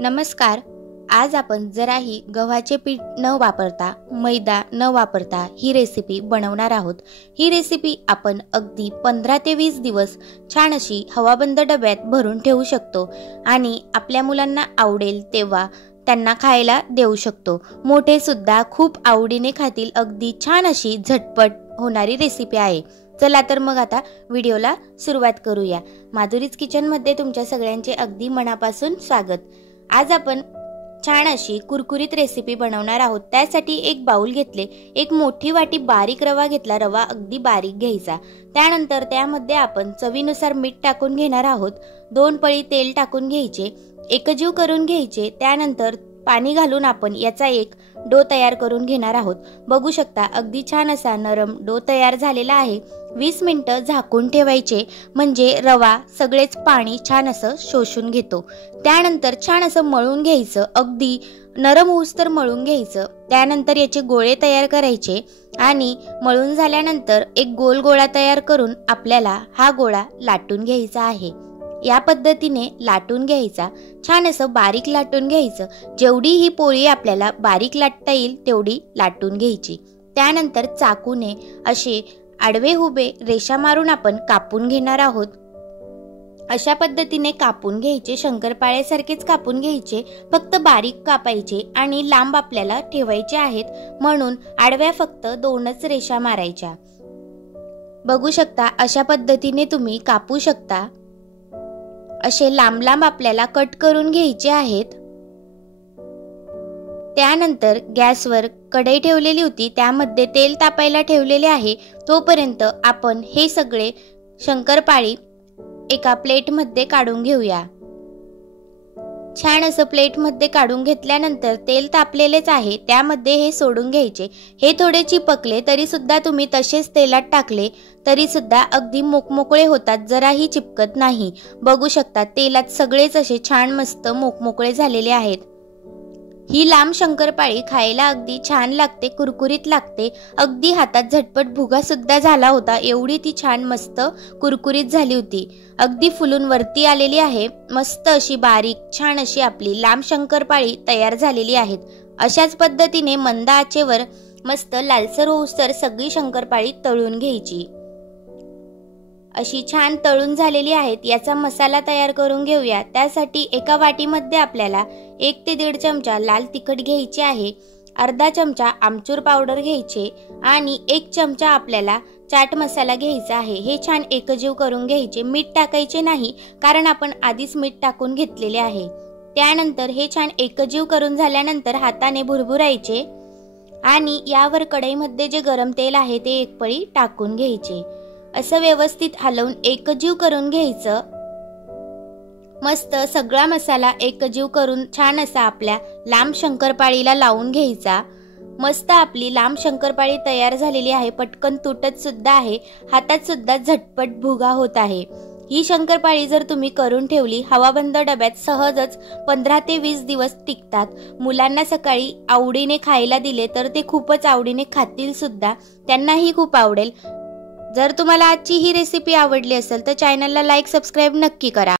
नमस्कार. आज आपण जराही गव्हाचे पीठ न वापरता, मैदा न वापरता ही रेसिपी बनवणार आहोत. ही रेसिपी आपण अगदी 15 ते 20 दिवस छान अशी हवाबंद डब्यात भरून ठेवू शकतो आणि आपल्या मुलांना आवडेल तेव्हा त्यांना खायला देऊ शकतो. मोठे सुद्धा खूप आवडीने खातील. अगदी छान अशी झटपट होणारी रेसिपी आहे. चला तर मग आता व्हिडिओला सुरुवात करूया. माधुरीज किचनमध्ये तुमच्या सगळ्यांचे अगदी मनापासून स्वागत. आज आपण छान अशी कुरकुरीत रेसिपी बनवणार आहोत. त्यासाठी एक बाउल घेतले, एक मोठी वाटी बारीक रवा घेतला. रवा अगदी बारीक घ्यायचा. त्यानंतर त्यामध्ये आपण चवीनुसार मीठ टाकून घेणार आहोत. 2 पळी तेल टाकून घ्यायचे, एकजीव करून घ्यायचे. त्यानंतर पाणी घालून आपण याचा एक डो तयार करून घेणार आहोत. बघू शकता अगदी छान असा नरम डो तयार झालेला आहे. 20 मिनिटं झाकून ठेवायचे, म्हणजे रवा सगळेच पाणी छान असं शोषून घेतो. त्यानंतर छान असं मळून घ्यायचं, अगदी नरम होऊस्तर मळून घ्यायचं. त्यानंतर याचे गोळे तयार करायचे आणि मळून झाल्यानंतर एक गोल गोळा तयार करून आपल्याला हा गोळा लाटून घ्यायचा आहे. या पद्धतीने लाटून घ्यायचा. छान असं बारीक लाटून घ्यायचं. जेवढी ही पोळी आपल्याला बारीक लाटता येईल तेवढी लाटून घ्यायची. त्यानंतर चाकूने असे आडवे उभे रेषा मारून आपण कापून घेणार आहोत. अशा पद्धतीने कापून घ्यायचे. शंकरपाळ्यासारखेच कापून घ्यायचे, फक्त बारीक कापायचे आणि लांब आपल्याला ठेवायचे आहेत, म्हणून आडव्या फक्त 2च रेषा मारायच्या. बघू शकता अशा पद्धतीने तुम्ही कापू शकता. असे लांब लांब आपल्याला कट करून घ्यायचे आहेत. त्यानंतर गॅसवर कढई ठेवलेली होती, त्यामध्ये तेल तापायला ठेवलेले आहे. तोपर्यंत आपण हे सगळे शंकरपाळी एका प्लेटमध्ये काढून घेऊया. छान असं प्लेटमध्ये काढून घेतल्यानंतर तेल तापलेलेच आहे, त्यामध्ये हे सोडून घ्यायचे. हे थोडे चिपकले तरी सुद्धा तुम्ही तसेच तेलात टाकले तरी सुद्धा अगदी मोकमोकळे होतात, जराही चिपकत नाही. बघू शकता तेलात सगळेच असे छान मस्त मोकमोकळे झालेले आहेत. ही लांब शंकरपाळी खायला अगदी छान लागते, कुरकुरीत लागते. अगदी हातात झटपट भुगा सुद्धा झाला होता, एवढी ती छान मस्त कुरकुरीत झाली होती. अगदी फुलून वरती आलेली आहे. मस्त अशी बारीक छान अशी आपली लांब शंकरपाळी तयार झालेली आहेत. अशाच पद्धतीने मंद आचेवर मस्त लालसर होऊस्तर सगळी शंकरपाळी तळून घ्यायची. अशी छान तळून झालेली आहेत. याचा मसाला तयार करून घेऊया. त्यासाठी एका वाटीमध्ये आपल्याला 1 ते 1.5 चमचा लाल तिखट घ्यायचे आहे, अर्धा चमचा आमचूर पावडर घ्यायचे आणि 1 चमचा आपल्याला चाट मसाला घ्यायचा आहे. हे छान एकजीव करून घ्यायचे. मीठ टाकायचे नाही, कारण आपण आधीच मीठ टाकून घेतलेले आहे. त्यानंतर हे छान एकजीव करून झाल्यानंतर हाताने भुरभुरायचे आणि यावर कढईमध्ये जे गरम तेल आहे ते 1 पळी टाकून घ्यायचे. असं व्यवस्थित हलवून एकजीव करून घ्यायचं. मस्त सगळा मसाला एकजीव करून छान असा आपल्या लांब शंकरपाळीला लावून घ्यायचा. मस्त आपली लांब शंकरपाळी तयार झालेली आहे. पटकन तुटत सुद्धा आहे, हातात सुद्धा झटपट भुगा होत आहे. ही शंकरपाळी जर तुम्ही करून ठेवली हवाबंद डब्यात सहजच 15 ते 20 दिवस टिकतात. मुलांना सकाळी आवडीने खायला दिले तर ते खूपच आवडीने खातील सुद्धा, त्यांनाही खूप आवडेल. जर तुम्हाला आजची ही रेसिपी आवडली असेल तर चॅनलला लाईक सबस्क्राईब नक्की करा.